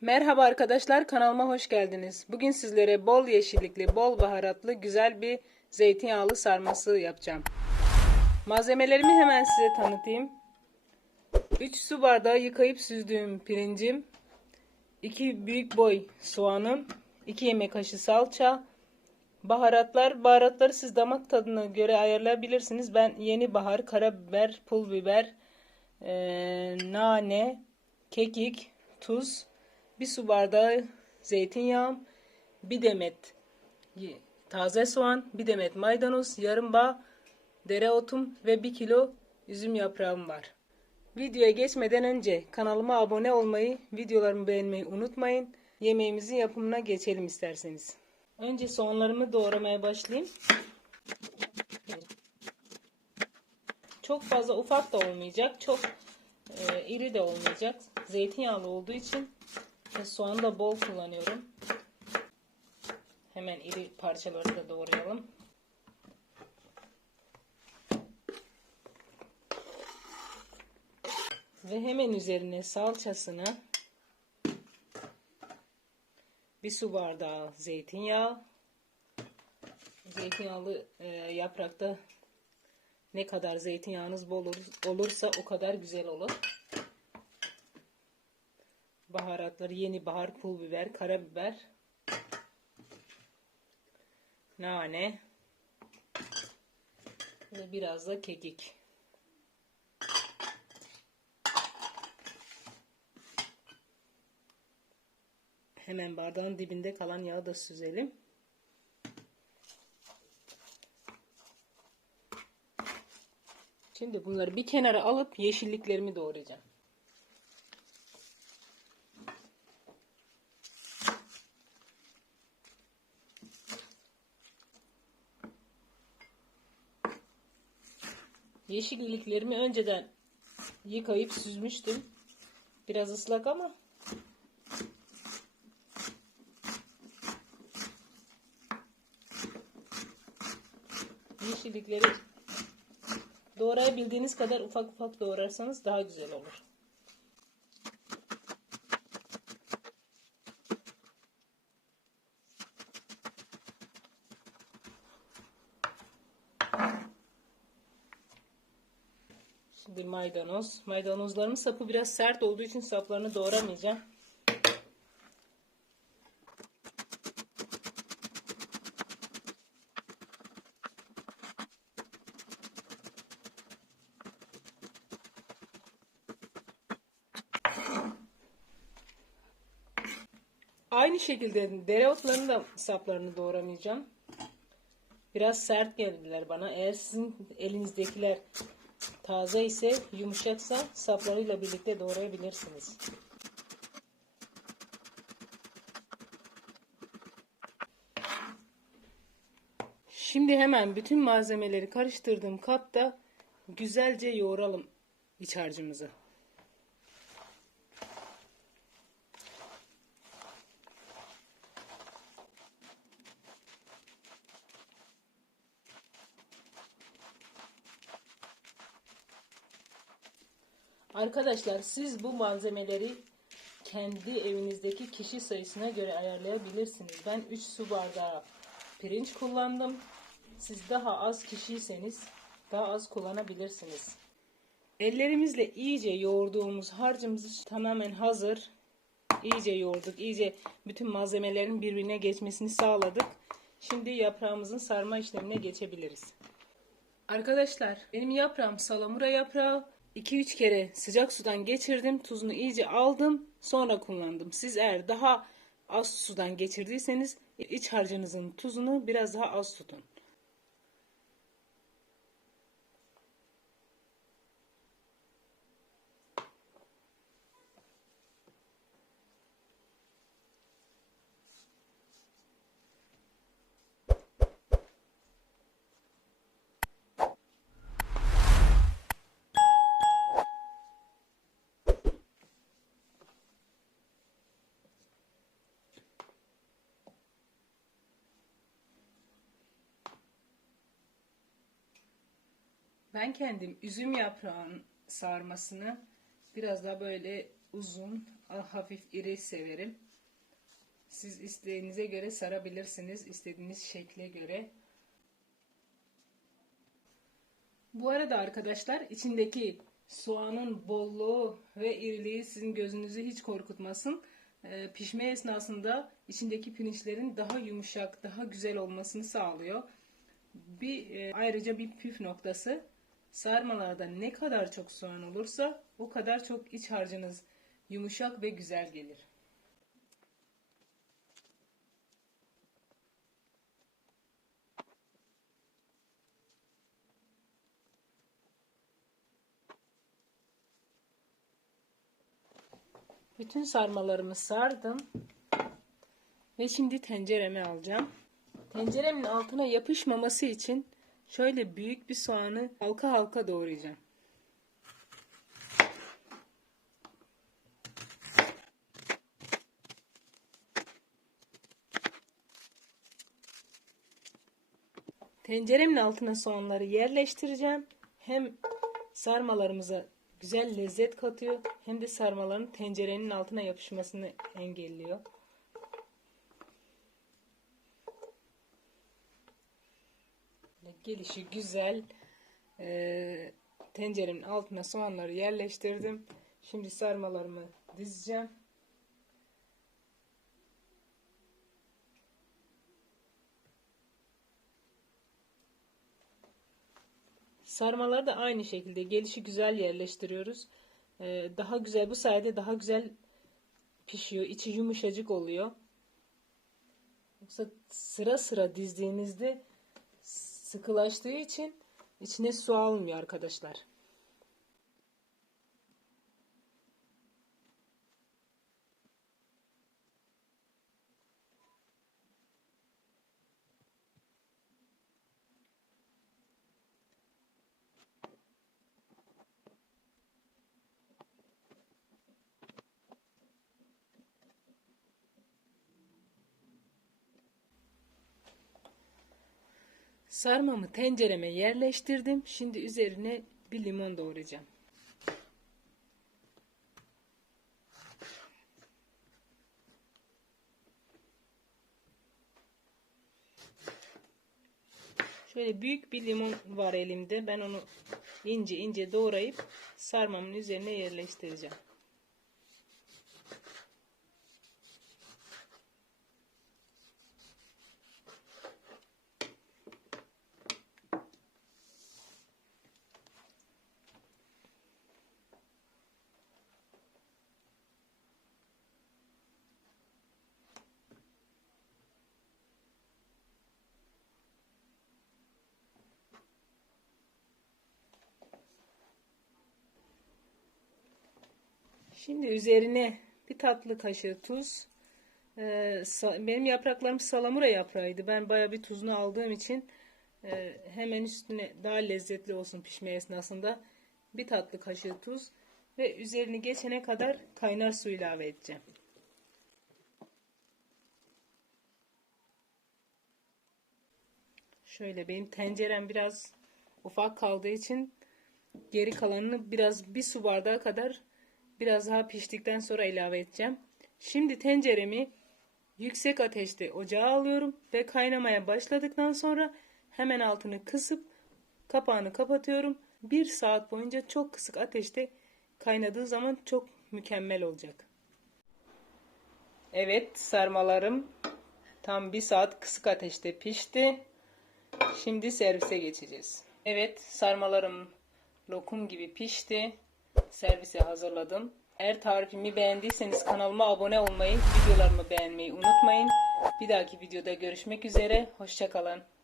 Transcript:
Merhaba arkadaşlar kanalıma hoş geldiniz. Bugün sizlere bol yeşillikli, bol baharatlı güzel bir zeytinyağlı sarması yapacağım. Malzemelerimi hemen size tanıtayım. 3 su bardağı yıkayıp süzdüğüm pirincim, 2 büyük boy soğanım, 2 yemek kaşığı salça, baharatlar. Baharatları siz damak tadına göre ayarlayabilirsiniz. Ben yeni bahar, karabiber, pul biber, eee, nane, kekik, tuz, bir su bardağı zeytinyağı, bir demet taze soğan, bir demet maydanoz, yarım bağ dereotum ve bir kilo üzüm yaprağım var. Videoya geçmeden önce kanalıma abone olmayı, videolarımı beğenmeyi unutmayın. Yemeğimizin yapımına geçelim isterseniz. Önce soğanlarımı doğramaya başlayayım. Çok fazla ufak da olmayacak, çok e, iri de olmayacak. Zeytinyağlı olduğu için ve soğanı da bol kullanıyorum. Hemen iri parçaları da doğrayalım. Ve hemen üzerine salçasını bir su bardağı zeytinyağı zeytinyağlı e, yaprakta ne kadar zeytinyağınız bol olur, olursa o kadar güzel olur. Baharatları yeni bahar, pul biber, karabiber, nane ve biraz da kekik. Hemen bardağın dibinde kalan yağı da süzelim. Şimdi bunları bir kenara alıp yeşilliklerimi doğrayacağım. Yeşilliklerimi önceden yıkayıp süzmüştüm. Biraz ıslak ama yeşillikleri doğrayabildiğiniz kadar ufak ufak doğrarsanız daha güzel olur. Şimdi maydanoz. Maydanozlarımın sapı biraz sert olduğu için saplarını doğramayacağım. Aynı şekilde dereotlarını da saplarını doğramayacağım. Biraz sert geldiler bana. Eğer sizin elinizdekiler taze ise yumuşaksa saplarıyla birlikte doğrayabilirsiniz. Şimdi hemen bütün malzemeleri karıştırdığım kapta güzelce yoğuralım iç harcımızı. Arkadaşlar siz bu malzemeleri kendi evinizdeki kişi sayısına göre ayarlayabilirsiniz. Ben 3 su bardağı pirinç kullandım. Siz daha az kişiyseniz daha az kullanabilirsiniz. Ellerimizle iyice yoğurduğumuz harcımız tamamen hazır. İyice yoğurduk. iyice bütün malzemelerin birbirine geçmesini sağladık. Şimdi yaprağımızın sarma işlemine geçebiliriz. Arkadaşlar benim yaprağım salamura yaprağı. 2-3 kere sıcak sudan geçirdim. Tuzunu iyice aldım. Sonra kullandım. Siz eğer daha az sudan geçirdiyseniz iç harcınızın tuzunu biraz daha az tutun. Ben kendim üzüm yaprağın sarmasını biraz daha böyle uzun, hafif iri severim. Siz isteğinize göre sarabilirsiniz. istediğiniz şekle göre. Bu arada arkadaşlar içindeki soğanın bolluğu ve iriliği sizin gözünüzü hiç korkutmasın. Ee, pişme esnasında içindeki pirinçlerin daha yumuşak, daha güzel olmasını sağlıyor. Bir e, ayrıca bir püf noktası sarmalarda ne kadar çok soğan olursa o kadar çok iç harcınız yumuşak ve güzel gelir. Bütün sarmalarımı sardım. Ve şimdi tencereme alacağım. Tenceremin altına yapışmaması için şöyle büyük bir soğanı halka halka doğrayacağım. Tenceremin altına soğanları yerleştireceğim. Hem sarmalarımıza güzel lezzet katıyor hem de sarmaların tencerenin altına yapışmasını engelliyor. Gelişi güzel. Ee, tenceremin altına soğanları yerleştirdim. Şimdi sarmalarımı dizeceğim. Sarmaları da aynı şekilde gelişi güzel yerleştiriyoruz. Ee, daha güzel bu sayede daha güzel pişiyor. İçi yumuşacık oluyor. Yoksa sıra sıra dizdiğinizde sıkılaştığı için içine su almıyor arkadaşlar. Sarmamı tencereme yerleştirdim. Şimdi üzerine bir limon doğrayacağım. Şöyle büyük bir limon var elimde. Ben onu ince ince doğrayıp sarmamın üzerine yerleştireceğim. Şimdi üzerine bir tatlı kaşığı tuz. Ee, benim yapraklarım salamura yaprağıydı. Ben baya bir tuzunu aldığım için e, hemen üstüne daha lezzetli olsun pişme esnasında bir tatlı kaşığı tuz ve üzerini geçene kadar kaynar su ilave edeceğim. Şöyle benim tencerem biraz ufak kaldığı için geri kalanını biraz bir su bardağı kadar Biraz daha piştikten sonra ilave edeceğim. Şimdi tenceremi yüksek ateşte ocağa alıyorum ve kaynamaya başladıktan sonra hemen altını kısıp kapağını kapatıyorum. Bir saat boyunca çok kısık ateşte kaynadığı zaman çok mükemmel olacak. Evet sarmalarım tam bir saat kısık ateşte pişti. Şimdi servise geçeceğiz. Evet sarmalarım lokum gibi pişti servise hazırladım. Eğer tarifimi beğendiyseniz kanalıma abone olmayı, videolarımı beğenmeyi unutmayın. Bir dahaki videoda görüşmek üzere. Hoşçakalın.